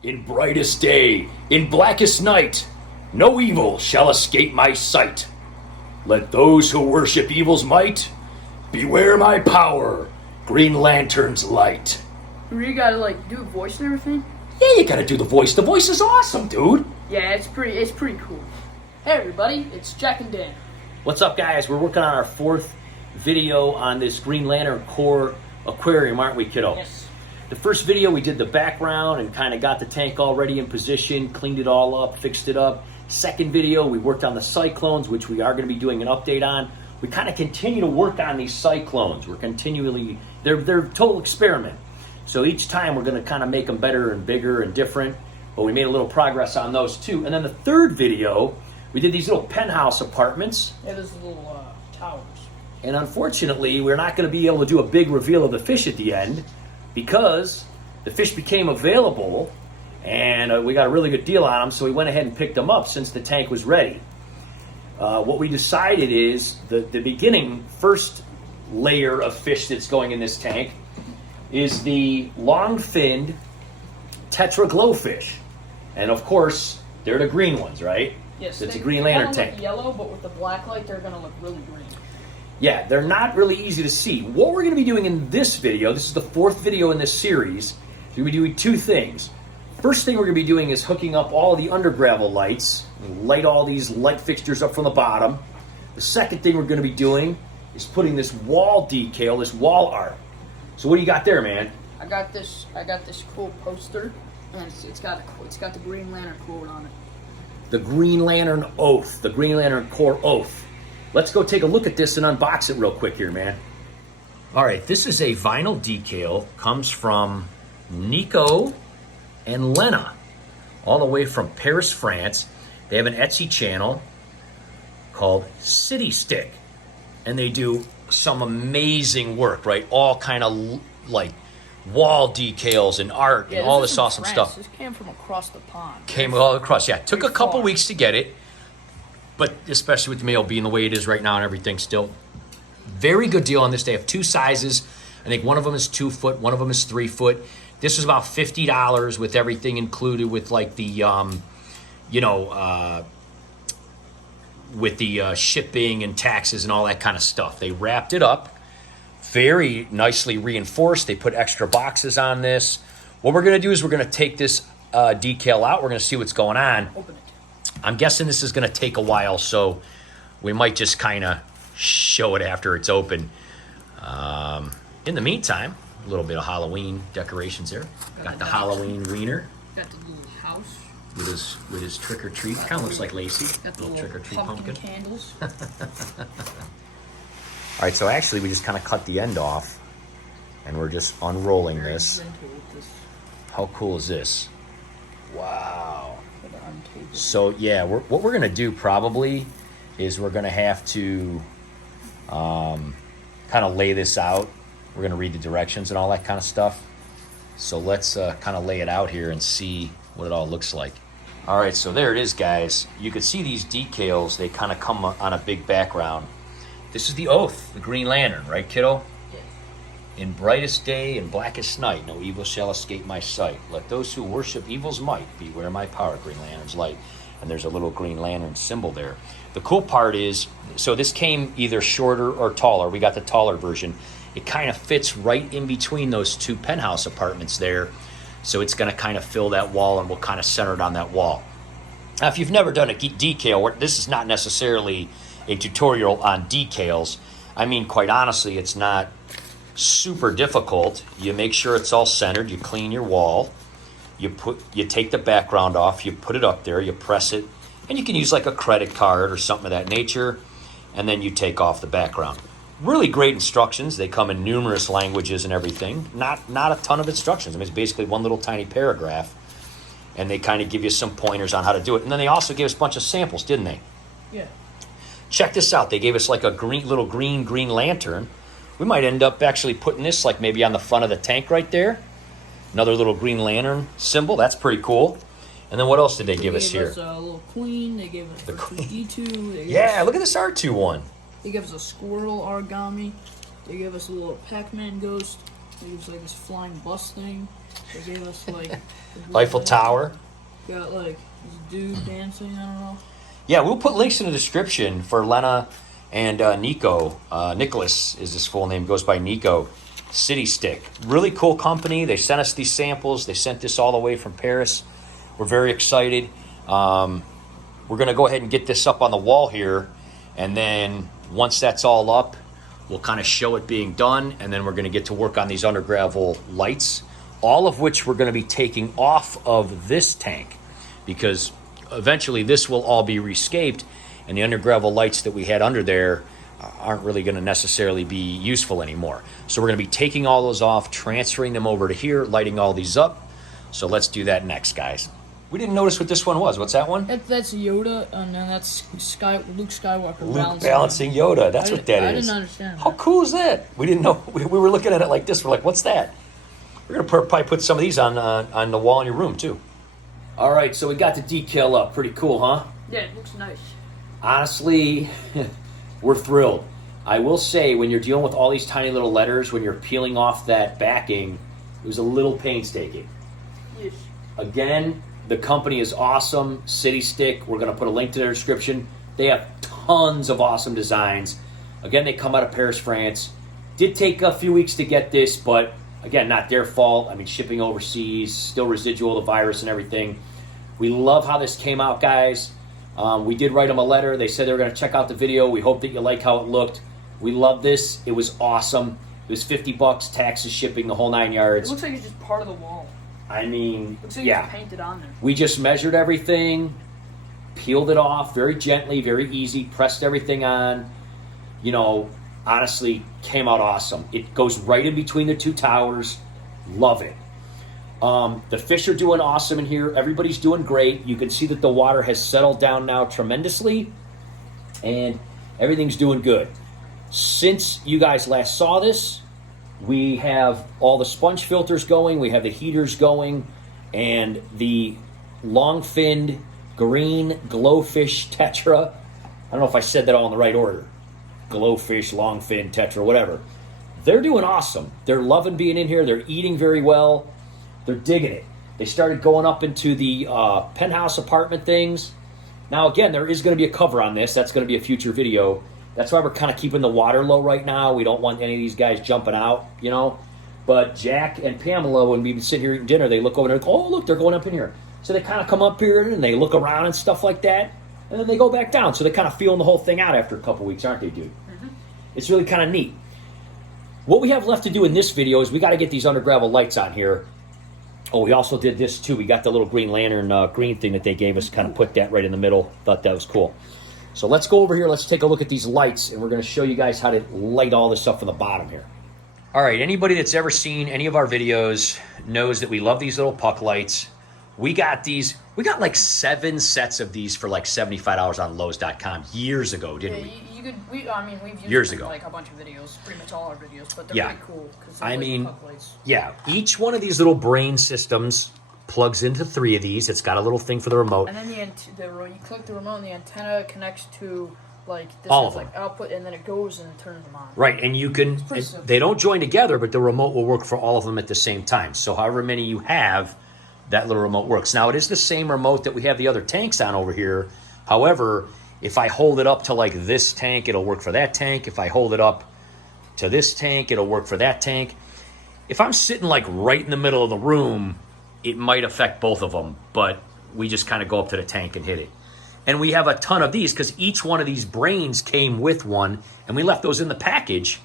In brightest day, in blackest night, no evil shall escape my sight. Let those who worship evil's might beware my power, Green Lantern's light. You gotta like do a voice and everything. Yeah, you gotta do the voice. The voice is awesome, dude. Yeah, it's pretty cool. Hey everybody, it's Jack and Dan. What's up, guys? We're working on our fourth video on this Green Lantern core aquarium, aren't we, kiddo? Yes. The first video, we did the background and kind of got the tank already in position, cleaned it all up, fixed it up. Second video, we worked on the cyclones, which we are going to be doing an update on. We kind of continue to work on these cyclones. We're continually, they're a total experiment. So each time we're going to kind of make them better and bigger and different. But we made a little progress on those too. And then the third video, we did these little penthouse apartments. Yeah, those little towers. And unfortunately, we're not going to be able to do a big reveal of the fish at the end because the fish became available and we got a really good deal on them, so we went ahead and picked them up since the tank was ready. What we decided is the beginning first layer of fish that's going in this tank is the long-finned tetra glowfish. And of course, they're the green ones, right? Yes, it's a Green Lantern tank. Look yellow, but with the black light, they're gonna look really green. Yeah, they're not really easy to see. What we're going to be doing in this video, this is the fourth video in this series, we're going to be doing two things. First thing we're going to be doing is hooking up all the undergravel lights, light all these light fixtures up from the bottom. The second thing we're going to be doing is putting this wall decal, this wall art. So what do you got there, man? I got this cool poster, and it's got the Green Lantern quote on it. The Green Lantern Oath, the Green Lantern Core Oath. Let's go take a look at this and unbox it real quick here, man. All right, this is a vinyl decal. Comes from Nico and Lena, all the way from Paris, France. They have an Etsy channel called City Stick, and they do some amazing work, right? All kind of like wall decals and art and all this awesome stuff. This came from across the pond. Came all across, yeah. Took a couple weeks to get it. But especially with the mail being the way it is right now and everything still. Very good deal on this. They have two sizes. I think one of them is 2 foot, one of them is 3 foot. This was about $50 with everything included with like the, with the shipping and taxes and all that kind of stuff. They wrapped it up. Very nicely reinforced. They put extra boxes on this. What we're going to do is we're going to take this decal out. We're going to see what's going on. Open it. I'm guessing this is going to take a while, so we might just kind of show it after it's open. In the meantime, a little bit of Halloween decorations there. Got the Halloween wiener. Got the little house. With his trick or treat. Kind of looks like Lacey. Got the little trick or treat pumpkin. Candles. All right, so actually we just kind of cut the end off, and we're just unrolling this. How cool is this? Wow. So yeah, what we're gonna do probably is we're gonna have to kind of lay this out. We're gonna read the directions and all that kind of stuff. So let's kind of lay it out here and see what it all looks like. All right, so there it is, guys. You can see these decals. They kind of come on a big background. This is the Oath, the Green Lantern, right, kiddo? Yeah. In brightest day and blackest night, no evil shall escape my sight. Let those who worship evil's might beware my power, Green Lantern's light. And there's a little Green Lantern symbol there. The cool part is, so this came either shorter or taller. We got the taller version. It kind of fits right in between those two penthouse apartments there. So it's going to kind of fill that wall, and we'll kind of center it on that wall. Now, if you've never done a decal, this is not necessarily a tutorial on decals. I mean, quite honestly, it's not super difficult. You make sure it's all centered. You clean your wall. You take the background off. You put it up there. You press it, and you can use like a credit card or something of that nature. And then you take off the background. Really great instructions. They come in numerous languages and everything. Not a ton of instructions. I mean, it's basically one little tiny paragraph, and they kind of give you some pointers on how to do it. And then they also gave us a bunch of samples, didn't they? Yeah. Check this out. They gave us like a little green Lantern. We might end up actually putting this like maybe on the front of the tank right there. Another little Green Lantern symbol. That's pretty cool. And then what else did they give us here? They gave us a little queen. They gave us the R2-D2. Yeah, look at this R2 one. They gave us a squirrel origami. They gave us a little Pac-Man ghost. They gave us like this flying bus thing. They gave us like Eiffel Tower. Got like this dude dancing. I don't know. Yeah, we'll put links in the description for Lena and Nico. Nicholas is his full name, goes by Nico. City Stick. Really cool company. They sent us these samples. They sent this all the way from Paris. We're very excited. We're going to go ahead and get this up on the wall here. And then once that's all up, we'll kind of show it being done. And then we're going to get to work on these under gravel lights, all of which we're going to be taking off of this tank because eventually this will all be rescaped. And the under gravel lights that we had under there aren't really going to necessarily be useful anymore. So we're going to be taking all those off, transferring them over to here, lighting all these up. So let's do that next, guys. We didn't notice what this one was. What's that one? That's Yoda, and then that's Luke Skywalker. Luke balancing Yoda. That's what that is. I didn't understand. How cool is that? We didn't know. We were looking at it like this. We're like, what's that? We're going to probably put some of these on the wall in your room, too. All right, so we got the decal up. Pretty cool, huh? Yeah, it looks nice. Honestly, we're thrilled. I will say, when you're dealing with all these tiny little letters, when you're peeling off that backing, it was a little painstaking. Yes. Again, the company is awesome. City Stick. We're going to put a link to their description. They have tons of awesome designs. Again, they come out of Paris, France. Did take a few weeks to get this, but again, not their fault. I mean, shipping overseas, still residual of the virus and everything. We love how this came out, guys. We did write them a letter. They said they were going to check out the video. We hope that you like how it looked. We love this. It was awesome. It was $50, taxes, shipping, the whole 9 yards. It looks like it's just part of the wall. I mean, looks like yeah. it's painted on there. We just measured everything, peeled it off very gently, very easy, pressed everything on. You know, honestly, came out awesome. It goes right in between the two towers. Love it. The fish are doing awesome in here. Everybody's doing great. You can see that the water has settled down now tremendously, and everything's doing good. Since you guys last saw this, we have all the sponge filters going, we have the heaters going, and the long-finned green glowfish tetra. I don't know if I said that all in the right order. Glowfish, long-fin, tetra, whatever. They're doing awesome. They're loving being in here. They're eating very well. They're digging it. They started going up into the penthouse apartment things. Now, again, there is going to be a cover on this. That's going to be a future video. That's why we're kind of keeping the water low right now. We don't want any of these guys jumping out, you know. But Jack and Pamela, when we sit here eating dinner, they look over there and go, oh, look, they're going up in here. So they kind of come up here and they look around and stuff like that. And then they go back down. So they're kind of feeling the whole thing out after a couple weeks, aren't they, dude? Mm-hmm. It's really kind of neat. What we have left to do in this video is we got to get these under gravel lights on here. Oh, we also did this too. We got the little green lantern green thing that they gave us, kind of put that right in the middle. Thought that was cool. So let's go over here. Let's take a look at these lights, and we're going to show you guys how to light all this up from the bottom here. All right, anybody that's ever seen any of our videos knows that we love these little puck lights. We got these. We got like 7 sets of these for like $75 on Lowe's.com years ago, didn't we? You could. We've used years them ago, in like a bunch of videos, pretty much all our videos, but they're pretty cool. I mean, yeah, each one of these little brain systems plugs into 3 of these. It's got a little thing for the remote. And then you click the remote, and the antenna connects to like this all of them. Like output, and then it goes and it turns them on. Right, and you can. They don't join together, but the remote will work for all of them at the same time. So however many you have, that little remote works. Now, it is the same remote that we have the other tanks on over here. However, if I hold it up to like this tank, it'll work for that tank. If I hold it up to this tank, it'll work for that tank. If I'm sitting like right in the middle of the room, it might affect both of them, but we just kind of go up to the tank and hit it. And we have a ton of these because each one of these brains came with one, and we left those in the package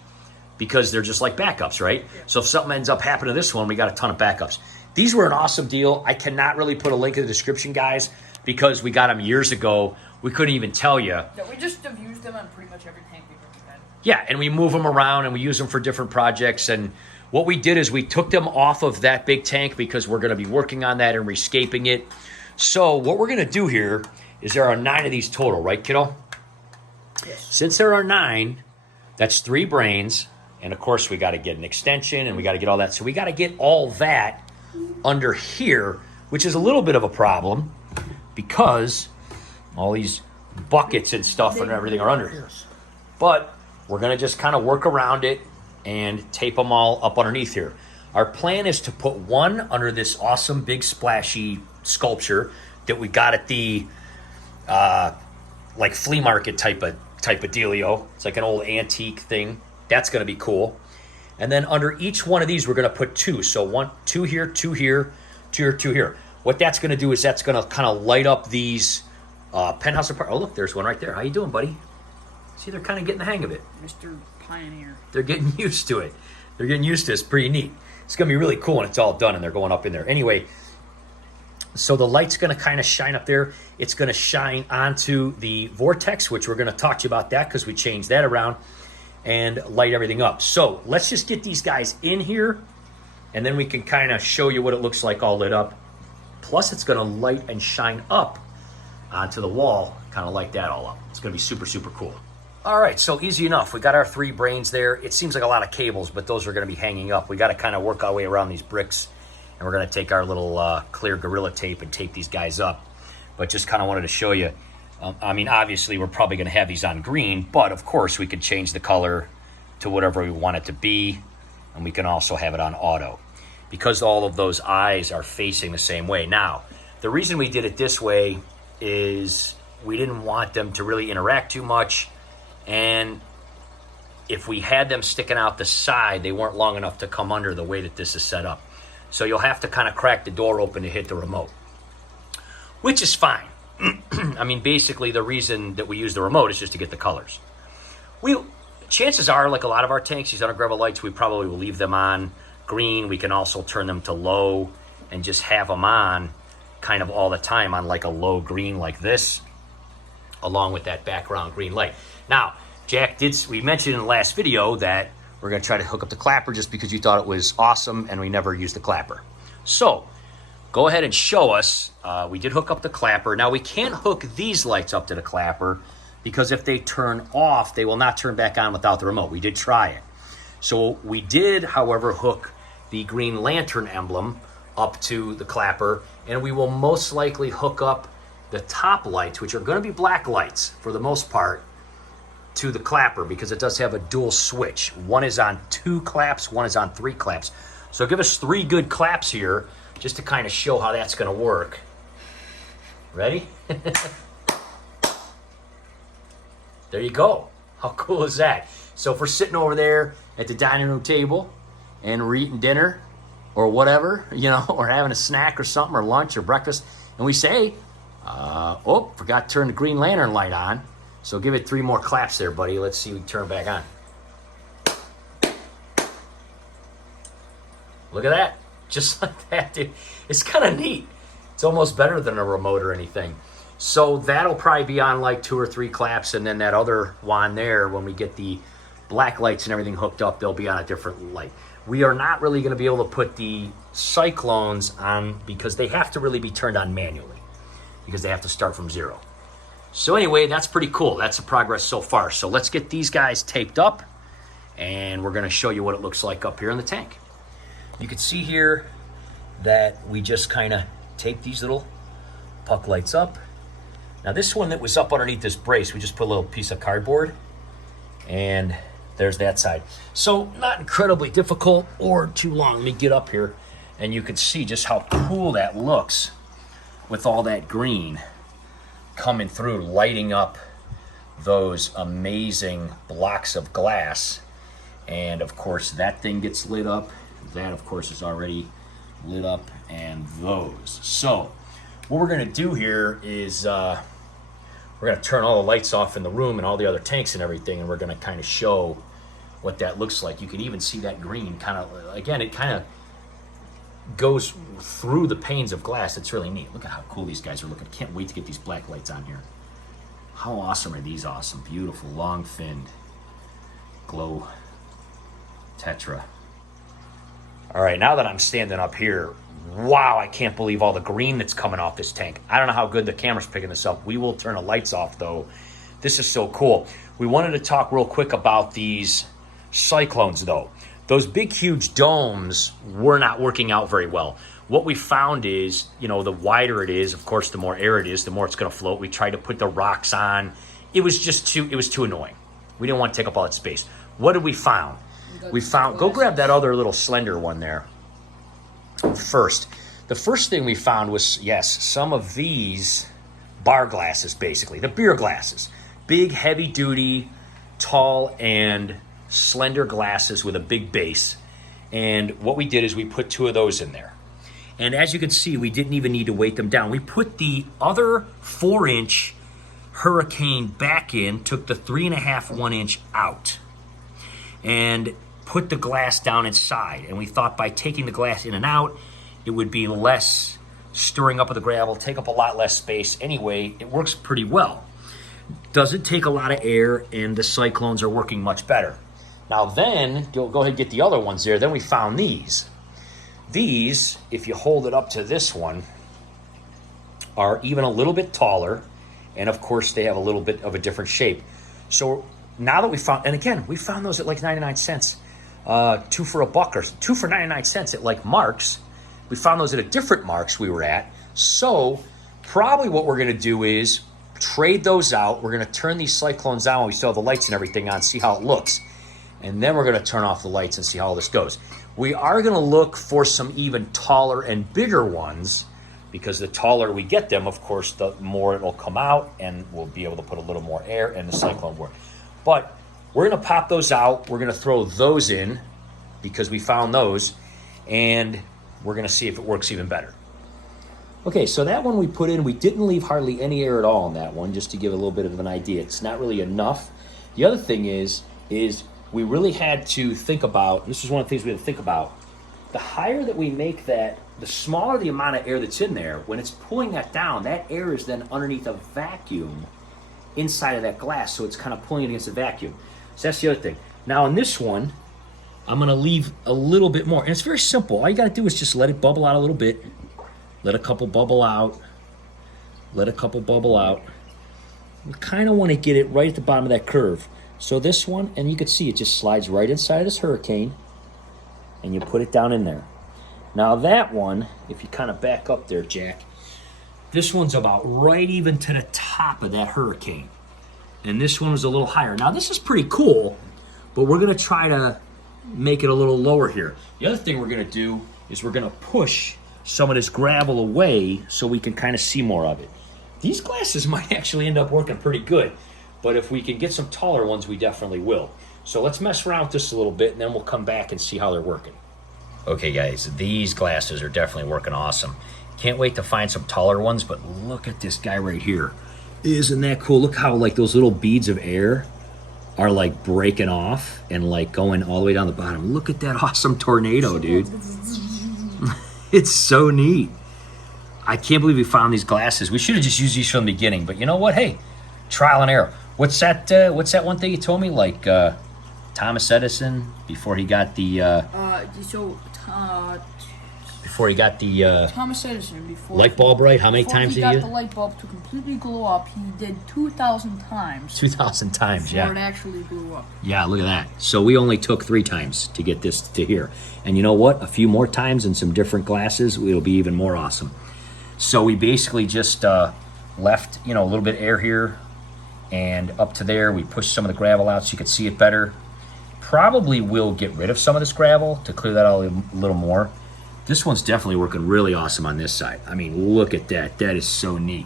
because they're just like backups, right? Yeah. So if something ends up happening to this one, we got a ton of backups. These were an awesome deal. I cannot really put a link in the description, guys, because we got them years ago. We couldn't even tell you. Yeah, we just have used them on pretty much every tank we've ever had. Yeah, and we move them around and we use them for different projects. And what we did is we took them off of that big tank because we're going to be working on that and rescaping it. So what we're going to do here is there are 9 of these total, right, kiddo? Yes. Since there are 9, that's 3 brains. And, of course, we got to get an extension and we got to get all that. So we got to get all that under here, which is a little bit of a problem because all these buckets and stuff and everything are under here. But we're going to just kind of work around it and tape them all up underneath here. Our plan is to put one under this awesome big splashy sculpture that we got at the like flea market type of dealio. It's like an old antique thing. That's going to be cool. And then under each one of these, we're going to put two. So two here, two here, two here, two here. What that's going to do is that's going to kind of light up these penthouse apartments. Oh, look, there's one right there. How you doing, buddy? See, they're kind of getting the hang of it. Mr. Pioneer. They're getting used to it. They're getting used to it. It's pretty neat. It's going to be really cool when it's all done and they're going up in there. Anyway, so the light's going to kind of shine up there. It's going to shine onto the vortex, which we're going to talk to you about that because we changed that around, and light everything up. So let's just get these guys in here, and then we can kind of show you what it looks like all lit up. Plus, it's going to light and shine up onto the wall, kind of light that all up. It's going to be super, super cool. All right, so easy enough. We got our 3 brains there. It seems like a lot of cables, but those are going to be hanging up. We got to kind of work our way around these bricks, and we're going to take our little clear Gorilla Tape and tape these guys up. But just kind of wanted to show you. I mean, obviously, we're probably going to have these on green, but of course, we could change the color to whatever we want it to be, and we can also have it on auto because all of those eyes are facing the same way. Now, the reason we did it this way is we didn't want them to really interact too much. And if we had them sticking out the side, they weren't long enough to come under the way that this is set up. So you'll have to kind of crack the door open to hit the remote, which is fine. I mean, basically the reason that we use the remote is just to get the colors. Chances are, like a lot of our tanks, these undergravel lights, we probably will leave them on green. We can also turn them to low and just have them on kind of all the time on like a low green like this, along with that background green light. Now, Jack, we mentioned in the last video that we're going to try to hook up the clapper just because you thought it was awesome and we never used the clapper. So, go ahead and show us. We did hook up the clapper. Now, we can't hook these lights up to the clapper because if they turn off, they will not turn back on without the remote. We did try it. So, we did, however, hook the green lantern emblem up to the clapper, and we will most likely hook up the top lights, which are going to be black lights for the most part, to the clapper because it does have a dual switch. One is on 2 claps, one is on 3 claps. So give us 3 good claps here just to kind of show how that's going to work. Ready? There you go. How cool is that? So if we're sitting over there at the dining room table and we're eating dinner or whatever, you know, or having a snack or something or lunch or breakfast, and we say, oh, forgot to turn the green lantern light on. So give it 3 more claps there, buddy. Let's see if we can turn it back on. Look at that. Just like that, dude. It's kind of neat. It's almost better than a remote or anything. So that'll probably be on like 2 or 3 claps, and then that other one there, when we get the black lights and everything hooked up, they'll be on a different light. We are not really going to be able to put the cyclones on because they have to really be turned on manually because they have to start from 0. So anyway, that's pretty cool. That's the progress so far. So let's get these guys taped up, and we're going to show you what it looks like up here in the tank. You can see here that we just kind of taped these little puck lights up. Now this one that was up underneath this brace, we just put a little piece of cardboard, and there's that side. So not incredibly difficult or too long. Let me get up here, and you can see just how cool that looks with all that green coming through, lighting up those amazing blocks of glass. And of course that thing gets lit up. That of course is already lit up, and those. So what we're going to do here is we're going to turn all the lights off in the room and all the other tanks and everything, and we're going to kind of show what that looks like. You can even see that green kind of, again, it kind of goes through the panes of glass. It's really neat. Look at how cool these guys are looking. Can't wait to get these black lights on here. How awesome are these? Awesome, beautiful, long finned glow tetra. All right, now that I'm standing up here, wow, I can't believe all the green that's coming off this tank. I don't know how good the camera's picking this up. We will turn the lights off though. This is so cool. We wanted to talk real quick about these cyclones though. Those big, huge domes were not working out very well. What we found is, you know, the wider it is, of course, the more air it is, the more it's going to float. We tried to put the rocks on. It was too annoying. We didn't want to take up all that space. What did we found? We found, go grab that other little slender one there. first. The first thing we found was, yes, some of these bar glasses, basically. The beer glasses. Big, heavy-duty, tall, and slender glasses with a big base. And what we did is we put 2 of those in there. And as you can see, we didn't even need to weight them down. We put the other 4-inch Hurricane back in, took the 3.5 1-inch out, and put the glass down inside. And we thought by taking the glass in and out, it would be less stirring up of the gravel, take up a lot less space. Anyway, it works pretty well. Doesn't take a lot of air, and the cyclones are working much better. Now then, go ahead and get the other ones there. Then we found these. These, if you hold it up to this one, are even a little bit taller, and of course they have a little bit of a different shape. So now that we found, and again, we found those at like 99 cents. 2 for $1 or 2 for 99 cents at like Mark's. We found those at a different Mark's we were at. So probably what we're gonna do is trade those out. We're gonna turn these cyclones on when we still have the lights and everything on, see how it looks. And then we're gonna turn off the lights and see how all this goes. We are gonna look for some even taller and bigger ones, because the taller we get them, of course, the more it'll come out, and we'll be able to put a little more air and the cyclone work. But we're gonna pop those out. We're gonna throw those in because we found those, and we're gonna see if it works even better. Okay, so that one we put in, we didn't leave hardly any air at all in that one, just to give a little bit of an idea. It's not really enough. The other thing is we really had to think about, this is one of the things we had to think about, the higher that we make that, the smaller the amount of air that's in there. When it's pulling that down, that air is then underneath a vacuum inside of that glass, so it's kind of pulling it against the vacuum. So that's the other thing. Now in this one, I'm gonna leave a little bit more, and it's very simple. All you gotta do is just let it bubble out a little bit, let a couple bubble out, let a couple bubble out. We kind of want to get it right at the bottom of that curve. So this one, and you can see it just slides right inside of this Hurricane, and you put it down in there. Now that one, if you kind of back up there, Jack, this one's about right even to the top of that Hurricane. And this one was a little higher. Now this is pretty cool, but we're gonna try to make it a little lower here. The other thing we're gonna do is we're gonna push some of this gravel away so we can kind of see more of it. These glasses might actually end up working pretty good, but if we can get some taller ones, we definitely will. So let's mess around with this a little bit, and then we'll come back and see how they're working. Okay guys, these glasses are definitely working awesome. Can't wait to find some taller ones, but look at this guy right here. Isn't that cool? Look how like those little beads of air are like breaking off and like going all the way down the bottom. Look at that awesome tornado, dude. It's so neat. I can't believe we found these glasses. We should have just used these from the beginning, but you know what? Hey, trial and error. What's that one thing you told me? Like Thomas Edison before he got the before he got the Thomas Edison before light bulb right. How many times did he use? Before he got the light bulb to completely glow up, he did 2,000 times. 2,000 times, before yeah. it actually blew up. Yeah, look at that. So we only took 3 times to get this to here. And you know what? A few more times and some different glasses, it'll be even more awesome. So we basically just left, a little bit of air here and up to there. We pushed some of the gravel out so you could see it better. Probably will get rid of some of this gravel to clear that out a little more. This one's definitely working really awesome on this side. I mean, look at that. That is so neat.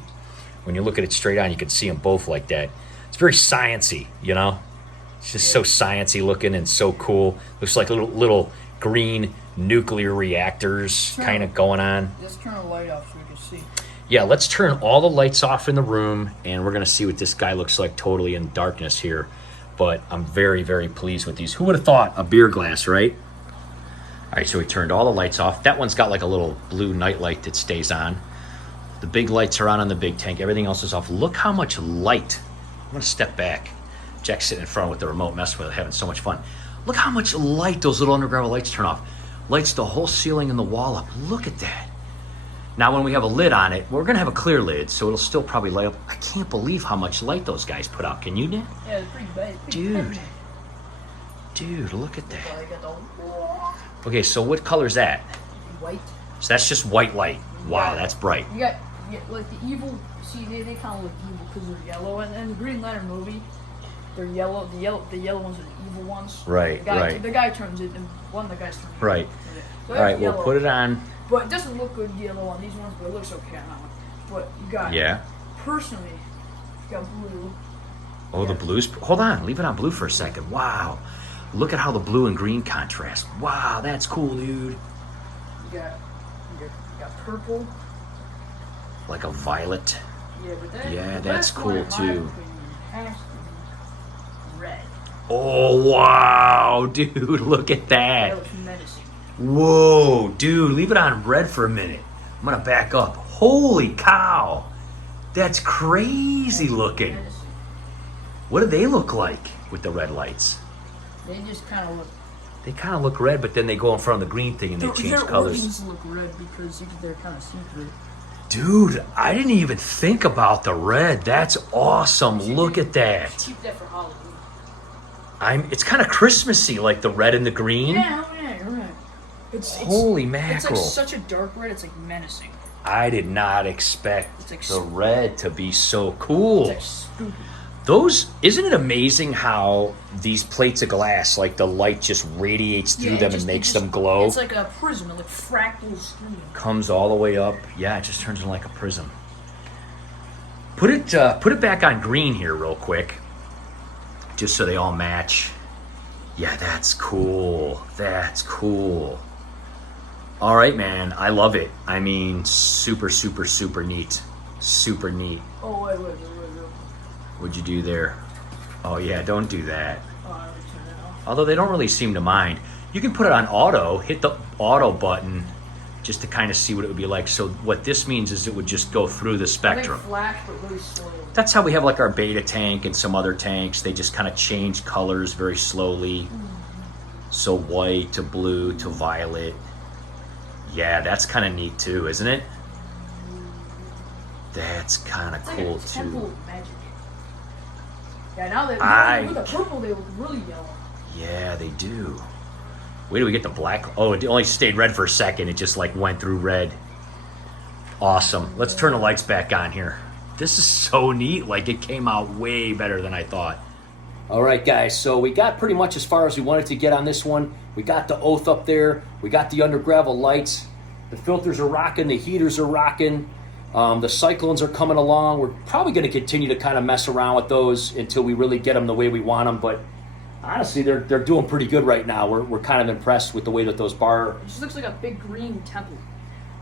When you look at it straight on, you can see them both like that. It's very sciencey, It's just so sciencey looking and so cool. Looks like little green nuclear reactors kind of going on. Let's turn the light off so we can see. Yeah, let's turn all the lights off in the room, and we're going to see what this guy looks like totally in darkness here. But I'm very, very pleased with these. Who would have thought a beer glass, right? All right, so we turned all the lights off. That one's got like a little blue night light that stays on. The big lights are on the big tank. Everything else is off. Look how much light. I'm going to step back. Jack's sitting in front with the remote, messing with it, having so much fun. Look how much light those little underground lights turn off. Lights the whole ceiling and the wall up. Look at that. Now, when we have a lid on it, we're going to have a clear lid, so it'll still probably light up. I can't believe how much light those guys put out. Can you, Nick? Yeah, it's pretty bad. Dude, look at that. Okay, so what color is that? White. So that's just white light. Wow, that's bright. You got like the evil. See, they kind of look evil because they're yellow, and in the Green Lantern movie, they're yellow. The yellow ones are the evil ones. Right, the guy, right. The guy turns it, and one of the guys turns it. Right. So All right, yellow. we'll put it on But it doesn't look good yellow on these ones, but it looks okay on that one. But you got, personally, you got blue. Oh, the blues. Hold on, leave it on blue for a second. Wow. Look at how the blue and green contrast. Wow, that's cool, dude. You got purple. Like a violet. Yeah, but that, yeah, that's cool too. Red. Oh, wow, dude, look at that. That looks menacing. Whoa, dude, leave it on red for a minute. I'm gonna back up. Holy cow. That's crazy looking. Menacing. What do they look like with the red lights? They just kind of look. They kind of look red, but then they go in front of the green thing and they change colors. Their organs look red because they're kind of see-through. Dude, I didn't even think about the red. That's awesome. Look at that. Keep that for Halloween. It's kind of Christmassy, like the red and the green. Yeah, you're right. Holy mackerel. It's like such a dark red, it's like menacing. I did not expect like the red to be so cool. It's like spooky. Isn't it amazing how these plates of glass, like the light just radiates through them and makes them glow? It's like a prism, like fractal screen. Comes all the way up. Yeah, it just turns into like a prism. Put it back on green here real quick, just so they all match. Yeah, that's cool. That's cool. All right, man. I love it. I mean, super, super, super neat. Super neat. Oh, wait. What'd you do there? Oh, yeah, don't do that. Oh, I already turned it off. Although they don't really seem to mind. You can put it on auto, hit the auto button, just to kind of see what it would be like. So what this means is it would just go through the spectrum. They flash, but really slowly. That's how we have like our beta tank and some other tanks. They just kind of change colors very slowly. Mm-hmm. So white to blue to violet. Yeah, that's kind of neat too, isn't it? That's kind of cool like a too. temple of magic. Yeah, now with the purple, they look really yellow. Yeah, they do. Wait till we get the black. Oh, it only stayed red for a second. It just like went through red. Awesome. Let's turn the lights back on here. This is so neat. Like, it came out way better than I thought. All right, guys. So we got pretty much as far as we wanted to get on this one. We got the oath up there. We got the under gravel lights. The filters are rocking. The heaters are rocking. The cyclones are coming along. We're probably going to continue to kind of mess around with those until we really get them the way we want them. But honestly, they're doing pretty good right now. We're kind of impressed with the way that those bar. It just looks like a big green temple.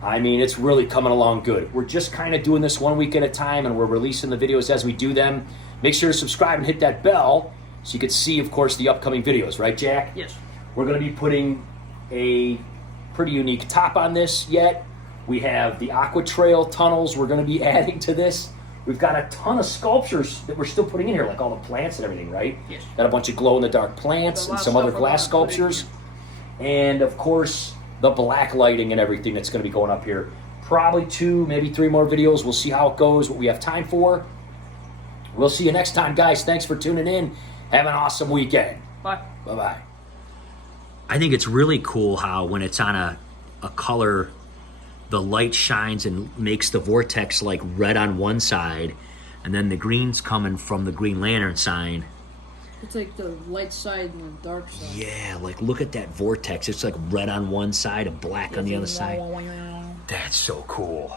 I mean, it's really coming along good. We're just kind of doing this 1 week at a time, and we're releasing the videos as we do them. Make sure to subscribe and hit that bell so you can see, of course, the upcoming videos. Right, Jack? Yes. We're going to be putting a pretty unique top on this yet. We have the Aqua Trail tunnels we're going to be adding to this. We've got a ton of sculptures that we're still putting in here, like all the plants and everything, right? Yes. Got a bunch of glow-in-the-dark plants and some other glass sculptures. And, of course, the black lighting and everything that's going to be going up here. Probably 2, maybe 3 more videos. We'll see how it goes, what we have time for. We'll see you next time, guys. Thanks for tuning in. Have an awesome weekend. Bye. Bye-bye. I think it's really cool how when it's on a color, the light shines and makes the vortex like red on one side, and then the green's coming from the Green Lantern sign. It's like the light side and the dark side. Yeah, like look at that vortex. It's like red on one side and black on the other side. That's so cool.